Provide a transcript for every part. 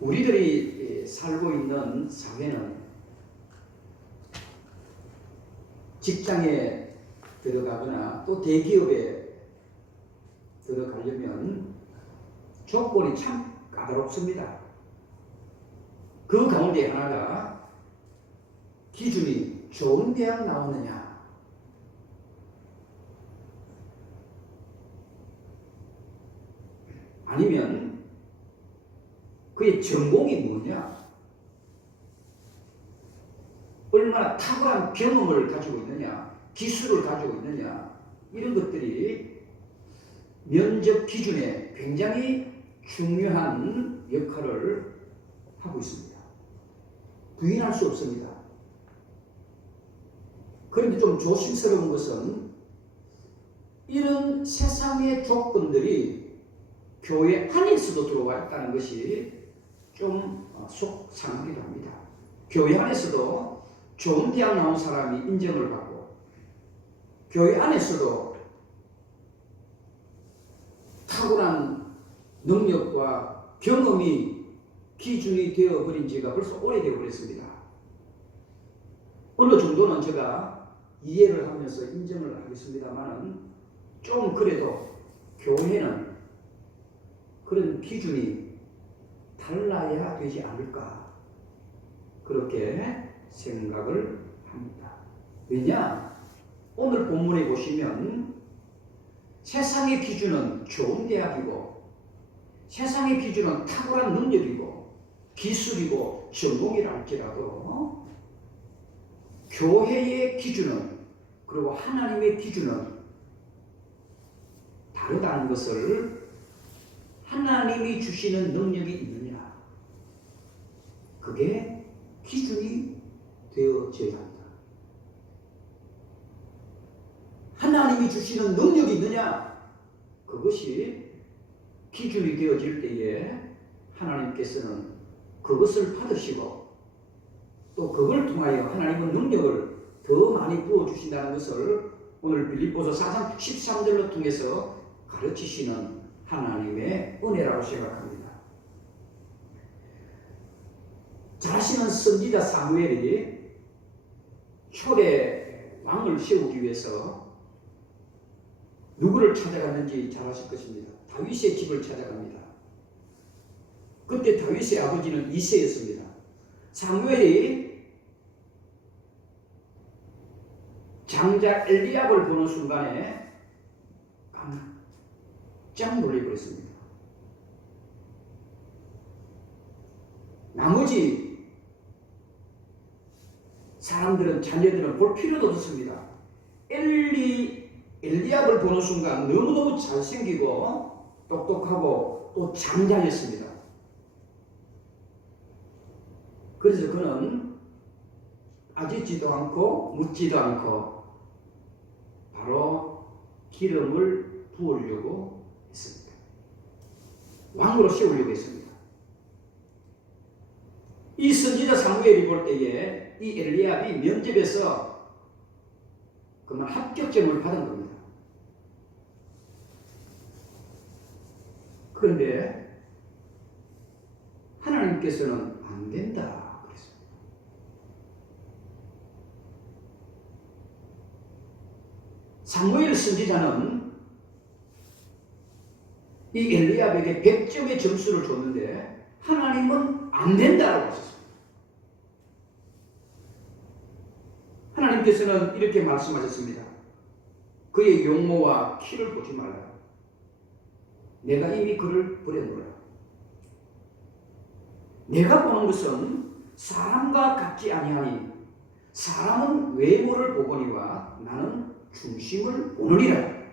우리들이 살고 있는 사회는 직장에 들어가거나 또 대기업에 들어가려면 조건이 참 까다롭습니다. 그 가운데 하나가 기준이 좋은 대학 나오느냐, 아니면 그의 전공이 뭐냐, 얼마나 탁월한 경험을 가지고 있느냐, 기술을 가지고 있느냐, 이런 것들이 면접 기준에 굉장히 중요한 역할을 하고 있습니다. 부인할 수 없습니다. 그런데 좀 조심스러운 것은 이런 세상의 조건들이 교회 안에서도 들어와 있다는 것이 좀 속상하기도 합니다. 교회 안에서도 좋은 대학 나온 사람이 인정을 받고, 교회 안에서도 탁월한 능력과 경험이 기준이 되어버린 지가 벌써 오래되어 버렸습니다. 어느 정도는 제가 이해를 하면서 인정을 하겠습니다만, 좀 그래도 교회는 그런 기준이 달라야 되지 않을까, 그렇게 생각을 합니다. 왜냐? 오늘 본문에 보시면 세상의 기준은 좋은 대학이고, 세상의 기준은 탁월한 능력이고 기술이고 전공이라 할지라도 교회의 기준은, 그리고 하나님의 기준은 다르다는 것을, 하나님이 주시는 능력이 있느냐, 그게 기준이 되어져야 합니다. 하나님이 주시는 능력이 있느냐, 그것이 기준이 되어질 때에 하나님께서는 그것을 받으시고 또 그걸 통하여 하나님은 능력을 더 많이 부어주신다는 것을 오늘 빌립보서 4장 13절로 통해서 가르치시는 하나님의 은혜라고 생각합니다. 잘 아시는 선지자 사무엘이 초대 왕을 세우기 위해서 누구를 찾아갔는지 잘 아실 것입니다. 다윗의 집을 찾아갑니다. 그때 다윗의 아버지는 이새였습니다. 사무엘이 장자 엘리압을 보는 순간에 깜짝 놀라버렸습니다. 나머지 사람들은, 자녀들은 볼 필요도 없습니다. 엘리압을 보는 순간 너무너무 잘생기고 똑똑하고 또 장자였습니다. 그래서 그는 따지지도 않고 묻지도 않고 바로 기름을 부으려고 했습니다. 왕으로 세우려고 했습니다. 이 선지자 사무엘이 볼 때에 이 엘리압이 면접에서 그만 합격점을 받은 겁니다. 그런데 하나님께서는 안 된다 그랬습니다. 사무엘 선지자는 이 엘리압에게 100점의 점수를 줬는데 하나님은 안 된다라고 하셨습니다. 하나님께서는 이렇게 말씀하셨습니다. 그의 용모와 키를 보지 말라. 내가 이미 그를 버려놓으라. 내가 보는 것은 사람과 같지 아니하니 사람은 외모를 보거니와 나는 중심을 보느니라.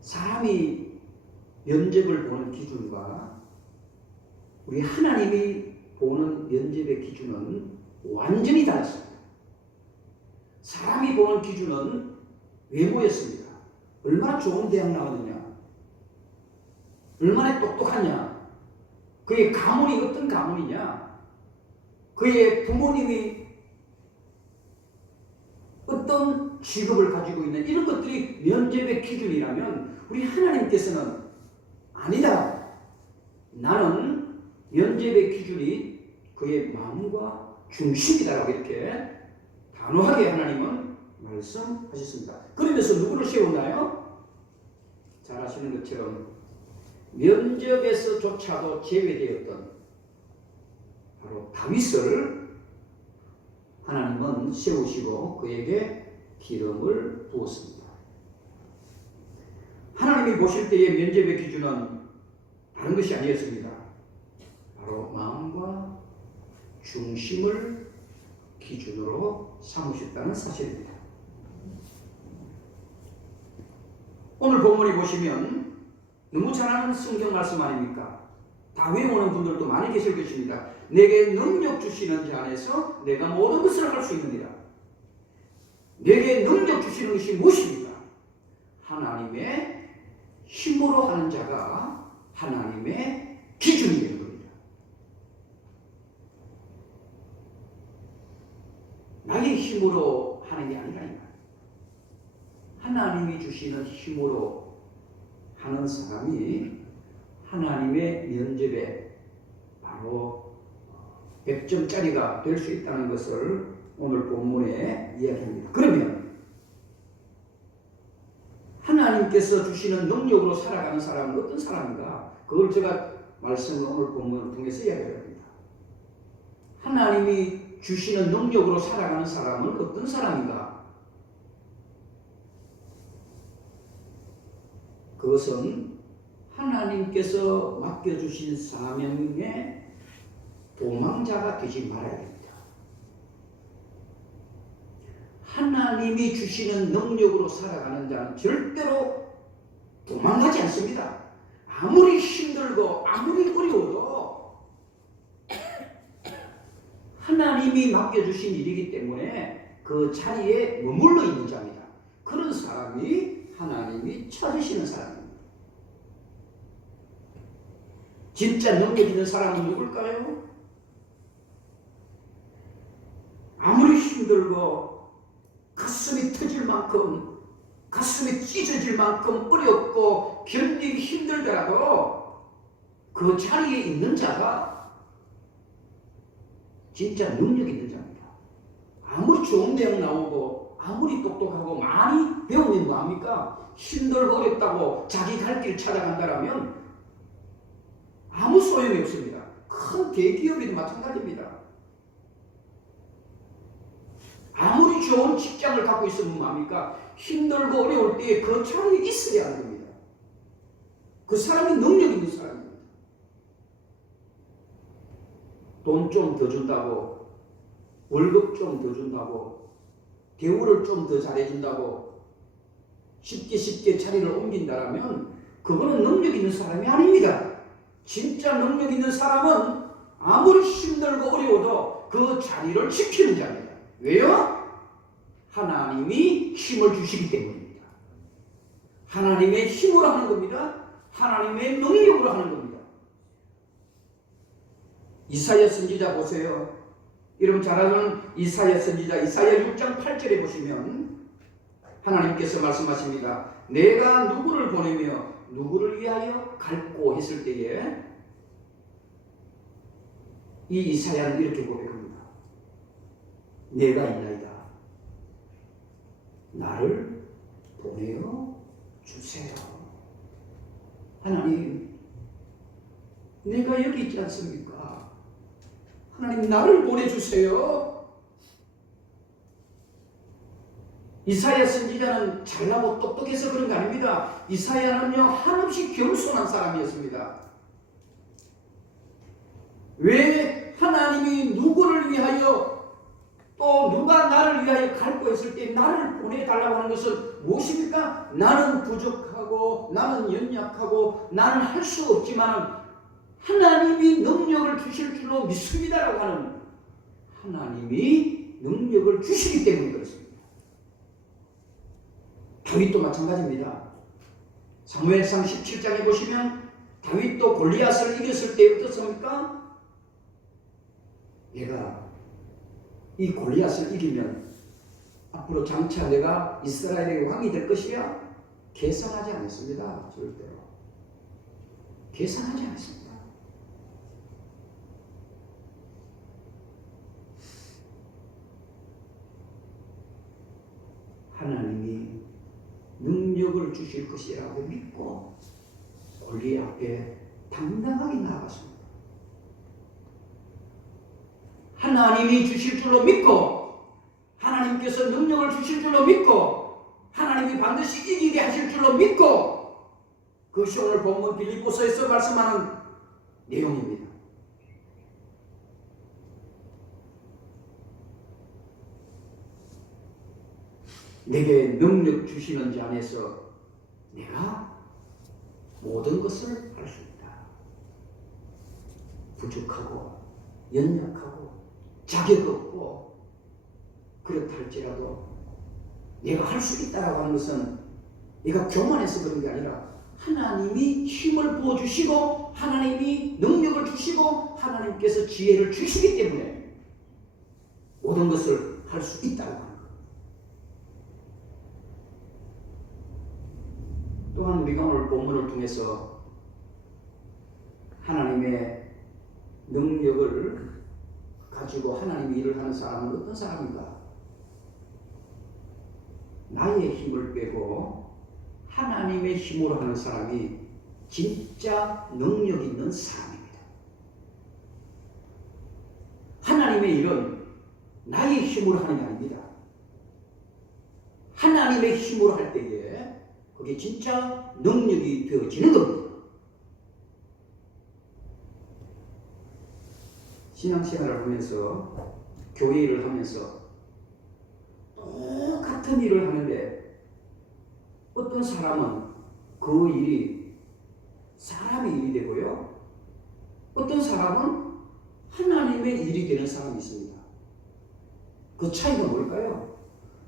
사람이 면접을 보는 기준과 우리 하나님이 보는 면접의 기준은 완전히 달랐습니다. 사람이 보는 기준은 외모였습니다. 얼마나 좋은 대학 나왔느냐, 얼마나 똑똑하냐, 그의 가문이 어떤 가문이냐, 그의 부모님이 어떤 어떤 직업을 가지고 있는 이런 것들이 면접의 기준이라면 우리 하나님께서는 아니다. 나는 면접의 기준이 그의 마음과 중심이다라고 이렇게 단호하게 하나님은 말씀하셨습니다. 그러면서 누구를 세우나요? 잘 아시는 것처럼 면접에서조차도 제외되었던 바로 다윗을 하나님은 세우시고 그에게 기름을 부었습니다. 하나님이 보실 때의 면접의 기준은 다른 것이 아니었습니다. 바로 마음과 중심을 기준으로 삼으셨다는 사실입니다. 오늘 본문이 보시면 너무 잘 아는 성경 말씀 아닙니까? 다 외우는 분들도 많이 계실 것입니다. 내게 능력 주시는 자 안에서 내가 모든 것을 할 수 있느니라. 내게 능력 주시는 것이 무엇입니까? 하나님의 힘으로 하는 자가 하나님의 기준이 되는 겁니다. 나의 힘으로 하는 게 아니라니까. 하나님이 주시는 힘으로 하는 사람이 하나님의 면접에 바로 100점짜리가 될 수 있다는 것을 오늘 본문에 이야기합니다. 그러면 하나님께서 주시는 능력으로 살아가는 사람은 어떤 사람인가? 그걸 제가 말씀을 오늘 본문을 통해서 이야기합니다. 하나님이 주시는 능력으로 살아가는 사람은 어떤 사람인가? 그것은 하나님께서 맡겨주신 사명의 도망자가 되지 말아야 됩니다. 하나님이 주시는 능력으로 살아가는 자는 절대로 도망가지 않습니다. 아무리 힘들고 아무리 어려워도 하나님이 맡겨주신 일이기 때문에 그 자리에 머물러 있는 자입니다. 그런 사람이 하나님이 찾으시는 사람입니다. 진짜 능력 있는 사람은 누굴까요? 아무리 힘들고 가슴이 터질 만큼 가슴이 찢어질 만큼 어렵고 견디기 힘들더라도 그 자리에 있는 자가 진짜 능력 있는 자입니다. 아무리 좋은 내용 나오고 아무리 똑똑하고 많이 배우면 뭐합니까? 힘들고 어렵다고 자기 갈 길 찾아간다면 아무 소용이 없습니다. 큰 대기업이도 마찬가지입니다. 아무리 좋은 직장을 갖고 있으면 뭐합니까? 힘들고 어려울 때 그 자리에 있어야 하는 겁니다. 그 사람이 능력 있는 사람입니다. 돈 좀 더 준다고, 월급 좀 더 준다고, 대우를 좀 더 잘해준다고 쉽게 자리를 옮긴다라면 그거는 능력 있는 사람이 아닙니다. 진짜 능력 있는 사람은 아무리 힘들고 어려워도 그 자리를 지키는 자입니다. 왜요? 하나님이 힘을 주시기 때문입니다. 하나님의 힘으로 하는 겁니다. 하나님의 능력으로 하는 겁니다. 이사야 선지자 보세요. 여러분 잘 아는 이사야 선지자 이사야 6장 8절에 보시면 하나님께서 말씀하십니다. 내가 누구를 보내며 누구를 위하여 갈고 했을 때에 이 이사야는 이렇게 고백합니다. 내가 있나이다. 나를 보내어 주세요. 하나님, 내가 여기 있지 않습니까? 하나님, 나를 보내주세요. 이사야 선지자는 잘나고 똑똑해서 그런 거 아닙니다. 이사야는요, 한없이 겸손한 사람이었습니다. 왜 하나님이 누구를 위하여 또 누가 나를 위하여 갈고 했을 때 나를 보내달라고 하는 것은 무엇입니까? 나는 부족하고 나는 연약하고 나는 할 수 없지만 하나님이 능력을 주실 줄로 믿습니다라고 하는 하나님이 능력을 주시기 때문에 그렇습니다. 다윗도 마찬가지입니다. 사무엘상 17장에 보시면 다윗도 골리앗을 이겼을 때 어떻습니까? 얘가 이 골리앗을 이기면 앞으로 장차 내가 이스라엘의 왕이 될 것이야? 계산하지 않았습니다. 절대로. 계산하지 않았습니다. 하나님이 능력을 주실 것이라고 믿고 권리 앞에 당당하게 나아갔습니다. 하나님이 주실 줄로 믿고 하나님께서 능력을 주실 줄로 믿고 하나님이 반드시 이기게 하실 줄로 믿고 그것이 오늘 본문 빌립보서에서 말씀하는 내용입니다. 내게 능력 주시는 자 안에서 내가 모든 것을 할 수 있다. 부족하고 연약하고 자격 없고 그렇다 할지라도 내가 할 수 있다라고 하는 것은 내가 교만해서 그런 게 아니라 하나님이 힘을 부어주시고 하나님이 능력을 주시고 하나님께서 지혜를 주시기 때문에 모든 것을 할 수 있다고 합니다. 또한 우리가 오늘 본문을 통해서 하나님의 능력을 가지고 하나님의 일을 하는 사람은 어떤 사람인가? 나의 힘을 빼고 하나님의 힘으로 하는 사람이 진짜 능력 있는 사람입니다. 하나님의 일은 나의 힘으로 하는 게 아닙니다. 하나님의 힘으로 할 때에 그게 진짜 능력이 되어지는 겁니다. 신앙생활을 하면서 교회 일을 하면서 똑같은 일을 하는데 어떤 사람은 그 일이 사람의 일이 되고요. 어떤 사람은 하나님의 일이 되는 사람이 있습니다. 그 차이가 뭘까요?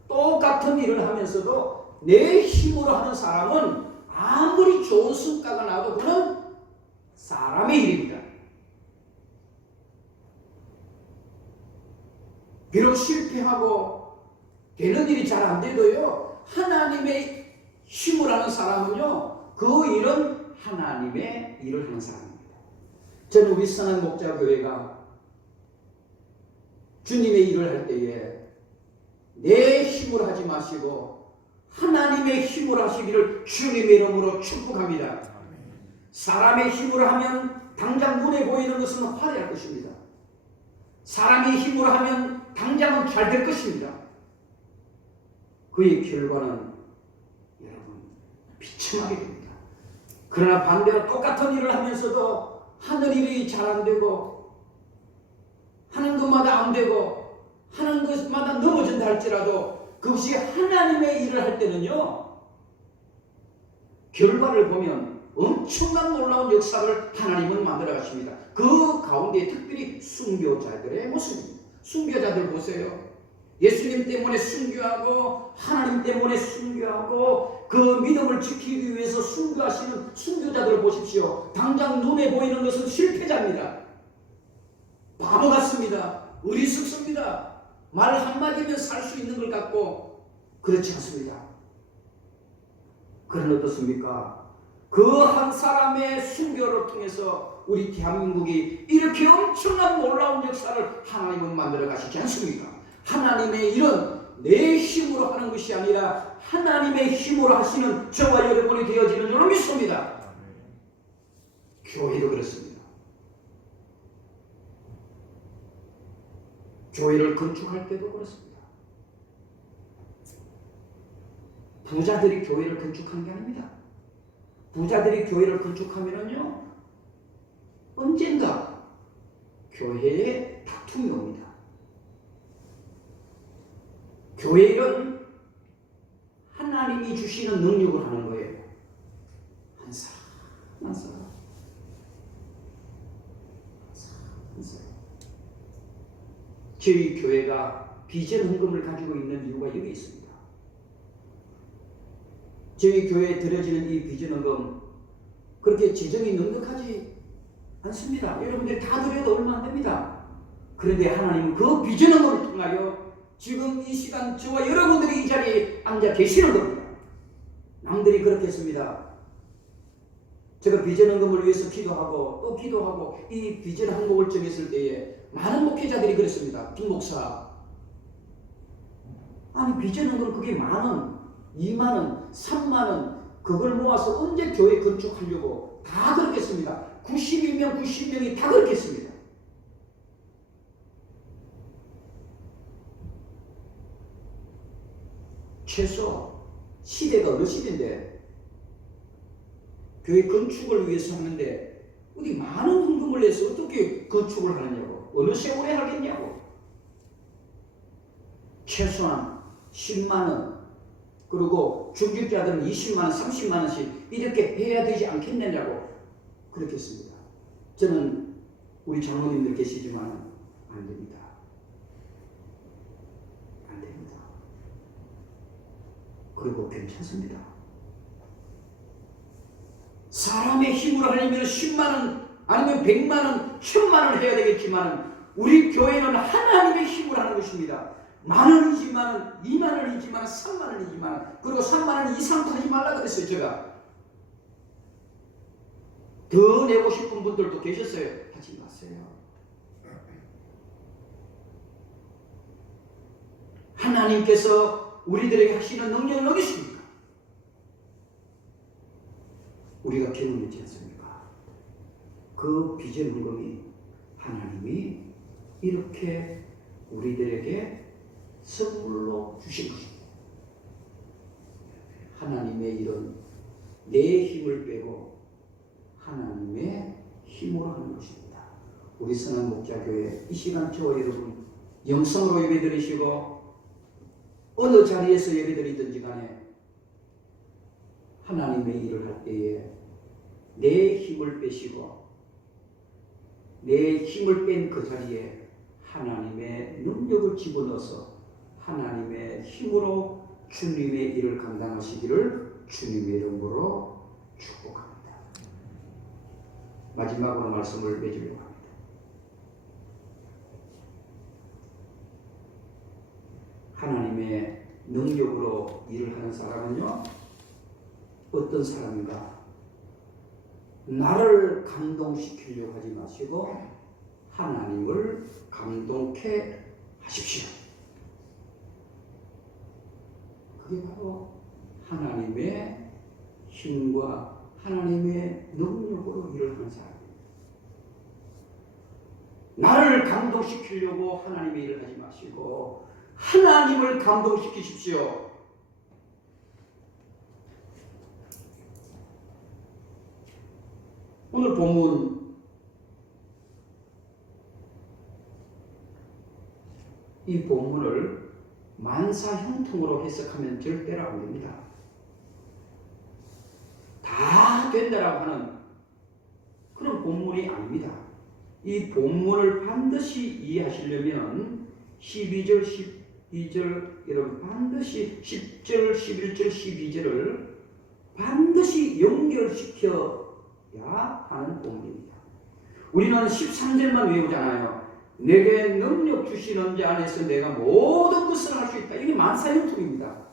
똑같은 일을 하면서도 내 힘으로 하는 사람은 아무리 좋은 성과가 나도 그는 사람의 일입니다. 비록 실패하고 되는 일이 잘 안 돼도요, 하나님의 힘을 하는 사람은요, 그 일은 하나님의 일을 하는 사람입니다. 저는 우리 선한 목자 교회가 주님의 일을 할 때에 내 힘으로 하지 마시고 하나님의 힘으로 하시기를 주님의 이름으로 축복합니다. 사람의 힘으로 하면 당장 눈에 보이는 것은 화려할 것입니다. 사람의 힘으로 하면 당장은 잘 될 것입니다. 그의 결과는 여러분 비참하게 됩니다. 그러나 반대로 똑같은 일을 하면서도 하는 일이 잘 안 되고 하는 것마다 안 되고 하는 것마다 넘어진다 할지라도 그것이 하나님의 일을 할 때는요, 결과를 보면 엄청난 놀라운 역사를 하나님은 만들어 가십니다. 그 가운데 특별히 순교자들의 모습입니다. 순교자들 보세요. 예수님 때문에 순교하고 하나님 때문에 순교하고 그 믿음을 지키기 위해서 순교하시는 순교자들을 보십시오. 당장 눈에 보이는 것은 실패자입니다. 바보 같습니다. 어리석습니다. 말 한마디면 살 수 있는 걸 갖고 그렇지 않습니다. 그런 어떻습니까? 그 한 사람의 순교를 통해서 우리 대한민국이 이렇게 엄청난 놀라운 역사를 하나님은 만들어 가시지 않습니까? 하나님의 일은 내 힘으로 하는 것이 아니라 하나님의 힘으로 하시는 저와 여러분이 되어지는 줄로 믿습니다. 교회도 그렇습니다. 교회를 건축할 때도 그렇습니다. 부자들이 교회를 건축하는 게 아닙니다. 부자들이 교회를 건축하면은요, 언젠가 교회에 다툼이 옵니다. 교회 일은 하나님이 주시는 능력을 하는 거예요. 한 사람, 한 사람, 한 사람. 저희 교회가 비전 헌금을 가지고 있는 이유가 여기 있습니다. 저희 교회에 드려지는 이 비전 헌금 그렇게 재정이 넉넉하지 않습니다. 여러분들이 다 드려도 얼마 안 됩니다. 그런데 하나님은 그 비전 헌금을 통하여 지금 이 시간 저와 여러분들이 이 자리에 앉아 계시는 겁니다. 남들이 그렇게 했습니다. 제가 비전 헌금을 위해서 기도하고 또 기도하고 이 비전 항목을 정했을 때에 많은 목회자들이 그랬습니다. 김 목사, 아니 비전 헌금 그게 10,000원, 20,000원, 30,000원 그걸 모아서 언제 교회 건축하려고 다 그렇겠습니다. 90이면 90명이 다 그렇겠습니다. 최소 시대가 어느 시대인데 교회 건축을 위해서 하는데 어디 많은 헌금을 내서 어떻게 건축을 하느냐고, 어느 세월에 하겠냐고. 최소한 10만원, 그리고 중직자들은 20만원, 30만원씩 이렇게 해야 되지 않겠느냐고 그렇게 했습니다. 저는 우리 장로님들 계시지만 안 됩니다. 안 됩니다. 그리고 괜찮습니다. 사람의 힘으로 하려면 10만원 아니면 100만원, 1000만원 해야 되겠지만 우리 교회는 하나님의 힘으로 하는 것입니다. 10,000원이지만 20,000원이지만 30,000원이지만 그리고 30,000원 이상도 하지 말라 그랬어요. 제가 더 내고 싶은 분들도 계셨어요. 하지 마세요. 하나님께서 우리들에게 하시는 능력을 어디 있습니까? 우리가 경험했지 않습니까? 그 비전 헌금이 하나님이 이렇게 우리들에게 선물로 주신 것입니다. 하나님의 이런 내 힘을 빼고 하나님의 힘으로 하는 것입니다. 우리 선한 목자교회 이 시간 저와 여러분 영성으로 예배드리시고 어느 자리에서 예배드리든지 간에 하나님의 일을 할 때에 내 힘을 빼시고 내 힘을 뺀 그 자리에 하나님의 능력을 집어넣어서 하나님의 힘으로 주님의 일을 감당하시기를 주님의 이름으로 축복합니다. 마지막으로 말씀을 맺으려고 합니다. 하나님의 능력으로 일을 하는 사람은요, 어떤 사람인가? 나를 감동시키려고 하지 마시고 하나님을 감동케 하십시오. 그게 바로 하나님의 힘과 하나님의 능력으로 일을 하는 사람입니다. 나를 감동시키려고 하나님의 일을 하지 마시고 하나님을 감동시키십시오. 오늘 본문 이 본문을 만사형통으로 해석하면 절대로 안 됩니다. 다 된다라고 하는 그런 본문이 아닙니다. 이 본문을 반드시 이해하시려면 12절, 12절 여러분 반드시 10절, 11절, 12절을 반드시 연결시켜야 하는 본문입니다. 우리는 13절만 외우잖아요. 내게 능력 주시는 자 안에서 내가 모든 것을 할 수 있다. 이게 만사형통입니다.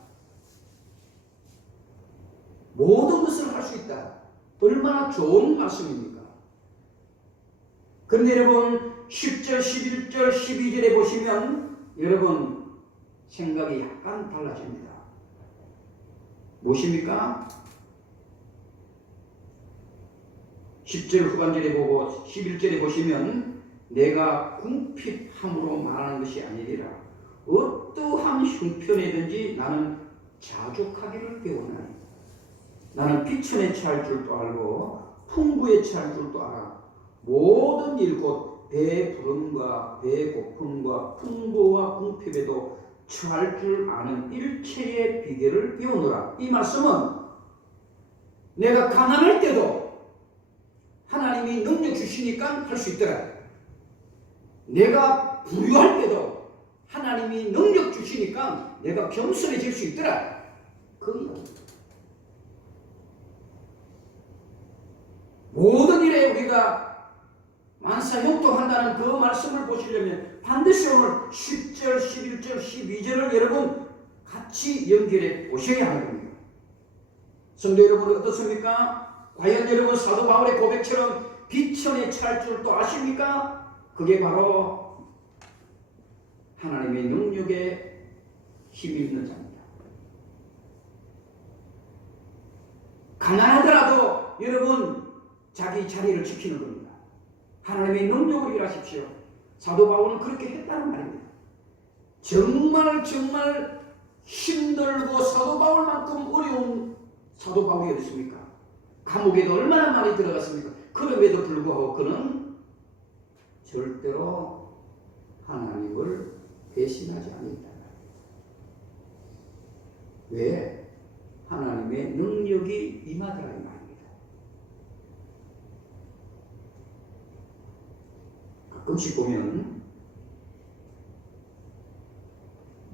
모든 것을 할 수 있다. 얼마나 좋은 말씀입니까? 그런데 여러분 10절, 11절, 12절에 보시면 여러분 생각이 약간 달라집니다. 무엇입니까? 10절 후반절에 보고 11절에 보시면 내가 궁핍함으로 말하는 것이 아니라 어떠한 형편이든지 나는 자족하기를 배우나니 나는 비천에 처할 줄도 알고 풍부에 처할 줄도 알아. 모든 일 곧 배부름과 배고픔과 풍부와 궁핍에도 처할 줄 아는 일체의 비결을 배우노라. 이 말씀은 내가 가난할 때도 하나님이 능력 주시니까 할 수 있더라. 내가 부유할 때도 하나님이 능력 주시니까 내가 겸손해질 수 있더라. 그 이야기입니다. 모든 일에 우리가 만사형통한다는 그 말씀을 보시려면 반드시 오늘 10절, 11절, 12절을 여러분 같이 연결해 보셔야 하는 겁니다. 성도 여러분 어떻습니까? 과연 여러분 사도 바울의 고백처럼 비천에 처할 줄 또 아십니까? 그게 바로 하나님의 능력에 힘이 있는 자입니다. 가난하더라도 여러분 자기 자리를 지키는 겁니다. 하나님의 능력을 일하십시오. 사도 바울은 그렇게 했다는 말입니다. 정말 힘들고 사도 바울만큼 어려운 사도 바울이 어디 있습니까? 감옥에도 얼마나 많이 들어갔습니까? 그럼에도 불구하고 그는 절대로 하나님을 배신하지 않는다. 왜? 하나님의 능력이 임하더라 이 말입니다. 가끔씩 보면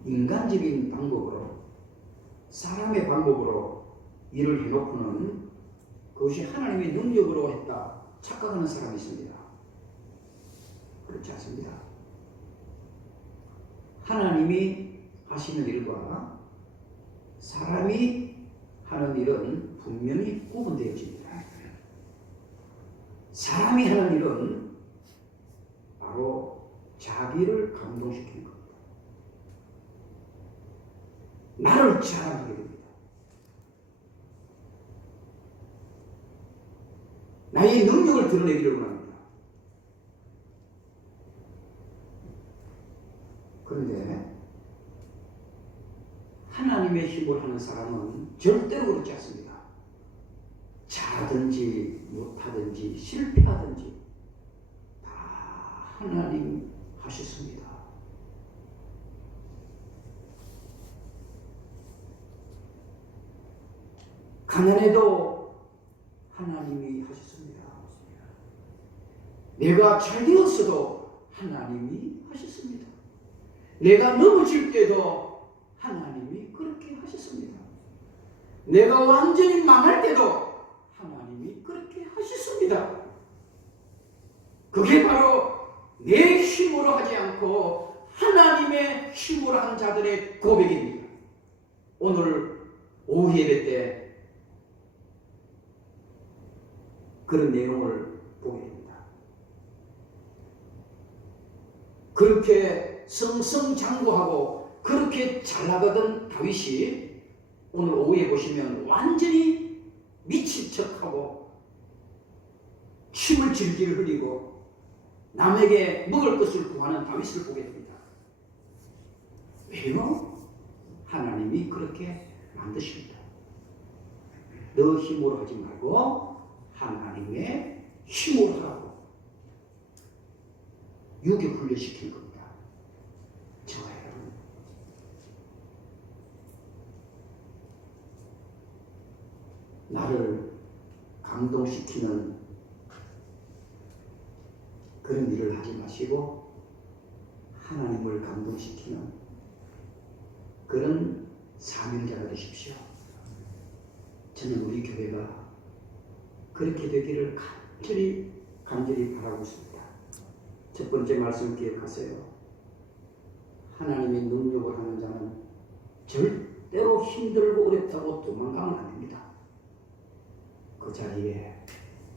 인간적인 방법으로 사람의 방법으로 일을 해놓고는 그것이 하나님의 능력으로 했다 착각하는 사람이 있습니다. 그렇지 않습니다. 하나님이 하시는 일과 사람이 하는 일은 분명히 구분되어집니다. 사람이 하는 일은 바로 자기를 감동시키는 겁니다. 나를 자랑하게 됩니다. 나의 능력을 드러내기를 원합니다. 그런데 하나님의 힘을 하는 사람은 절대로 그렇지 않습니다. 잘하든지 못하든지 실패하든지 다 하나님 하셨습니다. 가난해도 하나님이 하셨습니다. 내가 잘 되었어도 하나님이 하셨습니다. 내가 넘어질 때도 하나님이 그렇게 하셨습니다. 내가 완전히 망할 때도 하나님이 그렇게 하셨습니다. 그게 바로 내 힘으로 하지 않고 하나님의 힘으로 한 자들의 고백입니다. 오늘 오후 예배 때 그런 내용을 보게 됩니다. 그렇게 승승장구하고 그렇게 잘 나가던 다윗이 오늘 오후에 보시면 완전히 미친 척하고 침을 질질 흘리고 남에게 먹을 것을 구하는 다윗을 보게 됩니다. 왜요? 하나님이 그렇게 만드십니다. 너 힘으로 하지 말고 하나님의 힘으로 하라고 유교 훈련시킨 겁니다. 저와 여러분, 나를 감동시키는 그런 일을 하지 마시고 하나님을 감동시키는 그런 사명자가 되십시오. 저는 우리 교회가 그렇게 되기를 간절히 바라고 있습니다. 첫 번째 말씀 기억하세요. 하나님의 능력을 하는 자는 절대로 힘들고 어렵다고 도망가면 안 됩니다. 그 자리에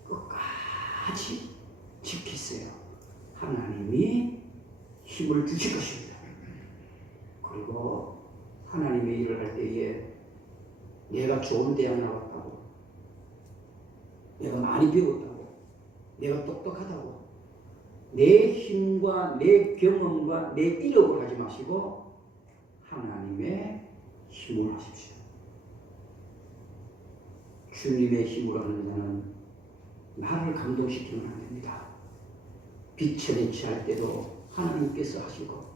끝까지 지키세요. 하나님이 힘을 주실 것입니다. 그리고 하나님의 일을 할 때에 내가 좋은 대학 나왔다고, 내가 많이 배웠다고, 내가 똑똑하다고 내 힘과 내 경험과 내 이력을 하지 마시고 하나님의 힘을 하십시오. 주님의 힘으로 하는 자는 나를 감동시키면 안 됩니다. 비천에 처할 때도 하나님께서 하시고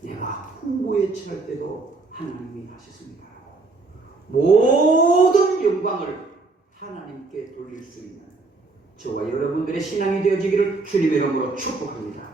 내가 풍부에 처할 때도 하나님이 하셨습니다. 모든 영광을 하나님께 돌릴 수 있는 저와 여러분들의 신앙이 되어지기를 주님의 이름으로 축복합니다.